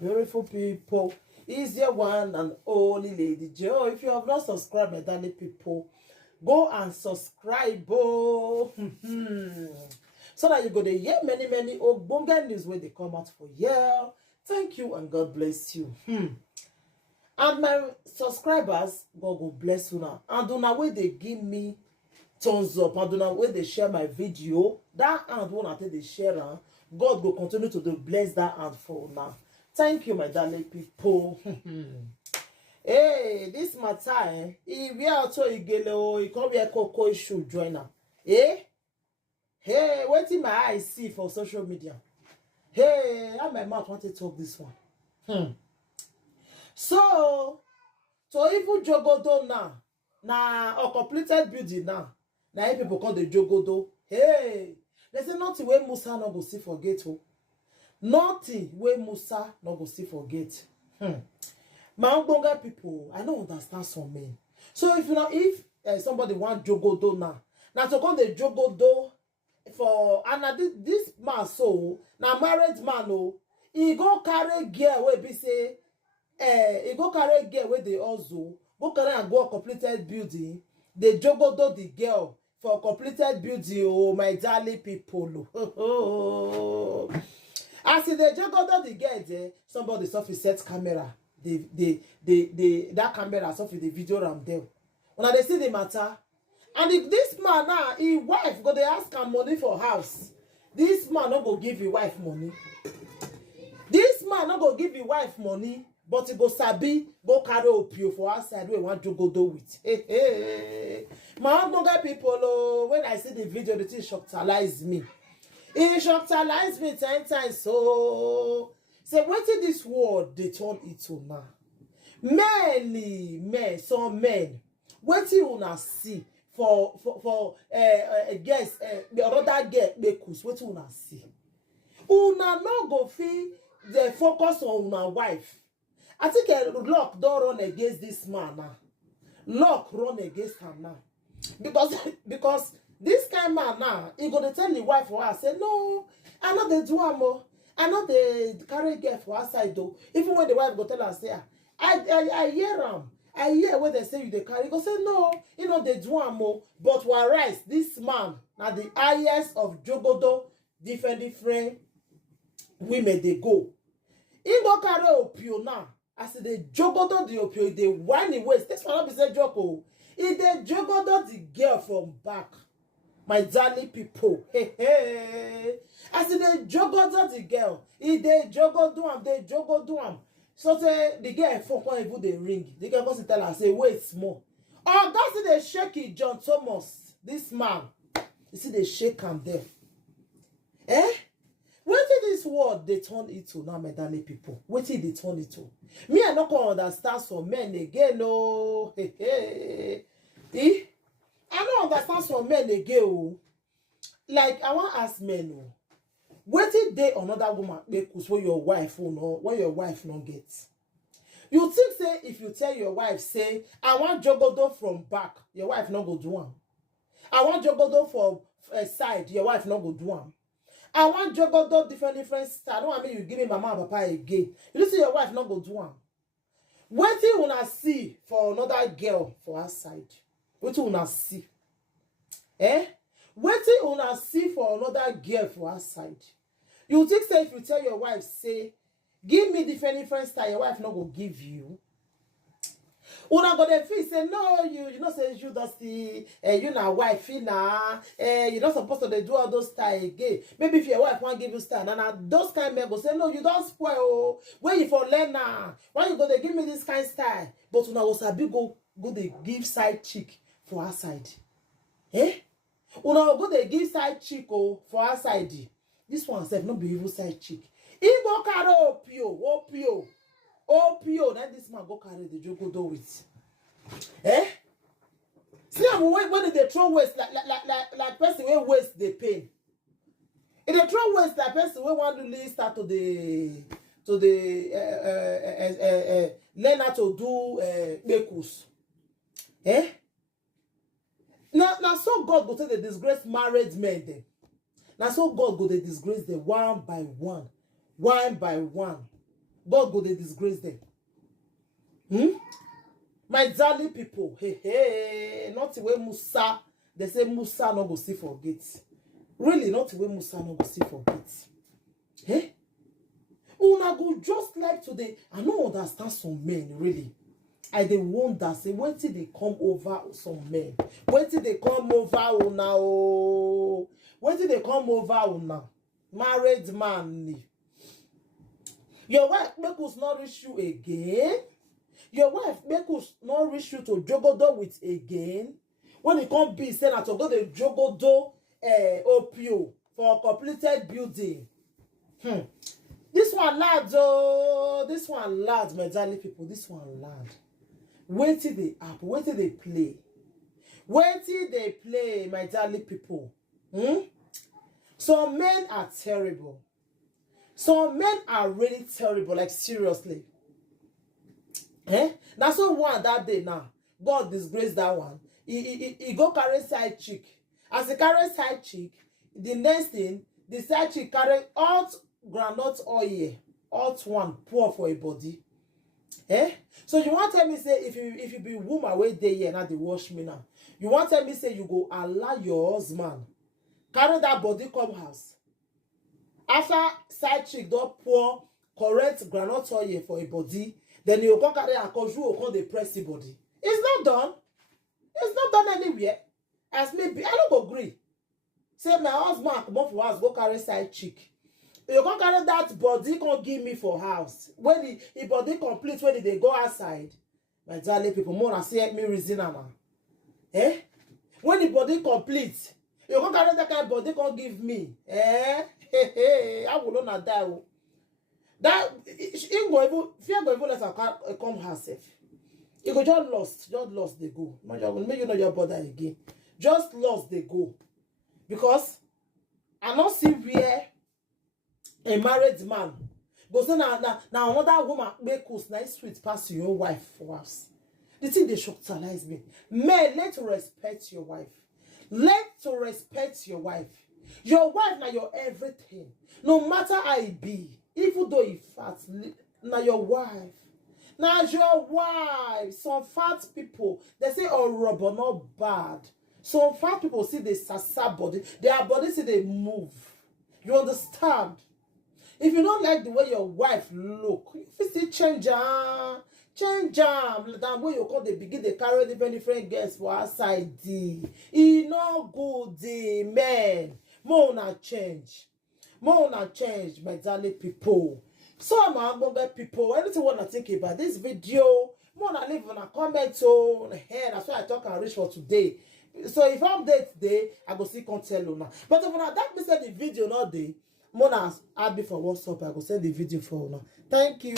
beautiful people. Is your one and only Lady Joe. If you have not subscribed, my darling people, go and subscribe. Oh. So that you go to hear many ogbonge news when they come out for you. Thank you and God bless you. And my subscribers, God will bless you now. And do not way they give me thumbs up, and do not way they share my video. That hand won't until they share. God will continue to bless that hand for now. Thank you, my darling people. Hey, this matter, if we are to igelo, it can be a cocoa issue joiner. Eh? Hey, what in my eyes see for social media? Hey, I my mouth want to talk this one. So, to even jogodo now, or completed building now people call the jogodo. Hey, they say nothing where Musa no go see forget. Nothing where Musa no go see forget. My ogbonge people, I don't understand some men. So if somebody want jogodo now to call the jogodo for this man so now married man he go carry gear where be say he go carry gear where they also go carry and go completed building. They jogodo the girl for completed building. Oh my darling people. As they jogodo the girl there, somebody saw set camera. That camera saw the video ram there. When they see the matter, and this man now, his wife go they ask him money for house. This man not go give his wife money. This man not go give his wife money. But he go sabi go carry opio for outside where want to go do with. Hey. My ogbonge people, when I see the video, the thing shockalize me. It shockalize me 10 times. So what is this world they turn it to now? Many men, some men, what you wanna see for guess the other get because what you wanna see? Una no go feel the focus on una wife. I think luck don't run against this man now. Luck run against him now. Because this kind of man now, he gonna tell the wife for her, say, no, I know they do more. I know they carry girl for her side though. Even when the wife go tell her, say, I hear them. I hear when they say you they carry. He go say, no, they do more. But whereas this man, now the highest of jogodo, different women they go. He go carry opio now. As they jogodo the opioid, they whine in waist. This one not be say joke. If they jogodo the girl from back, my darling people, hey. As they jogodo the girl, if they jogodo am. So say the girl phone can't even the ring. The girl goes to tell her, say wait small. Oh, that's they shake it, John Thomas. This man, you see they shake him there. Eh? What did this word they turn it to now, my darling people? What did they turn it to? Me, I not gonna understand some men again, no. I don't understand some men again. Oh. Like I want to ask men, oh. What did they another woman make when your wife when your wife not gets? You think say if you tell your wife say I want jogodo from back, your wife not go do one. I want jogodo from side, your wife not go do one. I want jogodo different style. I don't want me you give me mama and papa again. You see your wife not go do one. What you wanna see for another girl for her side? What you wanna see? Eh? What you wanna see for another girl for her side? You think say if you tell your wife say, give me different style, your wife not go give you. Una go dey feel say no, you know say you just the you na wife na you not supposed to do all those style again. Maybe if your wife want give you style, and those kind men go say no, you don't spoil. Oh, where you for learn now? Why you go dey give me this kind style? But una go sabi go dey give side chick for her side. Eh? Una go dey give side chick for her side. This one self not be even side chick. He go carry opio, then this man go carry the jogodo with. Eh? See, when they throw waste like person where waste they pain. If they throw waste like person where want to start to learn how to do bekus. Eh? Now so God go take the disgrace married men then. Now so God go they disgrace them one by one. God go dey disgrace them. My darling people, hey, not the way Musa, they say Musa no go see forget. Really, not the way Musa no go see forget. Hey, una go just like today. I don't understand some men, really. I dey wonder, say, when till they come over some men? When till they come over una? Oh, when till they come over una? Married man. Your wife make us not reach you again. Your wife make us not reach you to jogodo with again. When it come be say na to go the jogodo opio for completed building. This one lad, oh, this one lad, my darling people, this one lad. Wait till they app, wait till they play. Wait till they play, my darling people. Some men are terrible. Some men are really terrible, like seriously. That's so one that day now. God disgraced that one. He go carry side chick. As he carry side chick, the next thing, the side chick carry hot groundnut oil, hot one pour for a body. So you want to tell me say if you be woman way day here now they wash me now. You want to tell me say you go allow your husband carry that body come house. After side chick don't pour correct groundnut oil for a body, then you can carry a cause you can depress the body. It's not done. It's not done anywhere. As maybe I don't agree. Say my husband come up for house, go carry side chick. You can carry that body, can give me for house. When the body complete, when they go outside, my darling people, more say help me reason now. When the body complete, you can carry that kind of body, can give me. I will not die. That in go even fear go even let her come herself. You go just lost they go. Make you know your bother again. Just lost they go. Because I not see where a married man goes now another woman make us nice sweet pass your wife for us. The thing they shocktalize me. Men, let to respect your wife. Let to respect your wife. Your wife now your everything. No matter how it be. Even though he fat, now your wife. Now your wife. Some fat people, they say, oh, rubber, not bad. Some fat people see the sasa body. Their body see they move. You understand? If you don't like the way your wife look, you see change them. Change them. That way you call they begin they carry different girls for outside. It no good, man. More not change. More not change, my darling people. So I'm going people. Anything want to think about this video, more not leave on a comment on here. That's why I talk and reach for today. So if I'm there today, I go see can't tell you now. But if I that me send the video not day, more add me for WhatsApp. I go send the video for now. Thank you.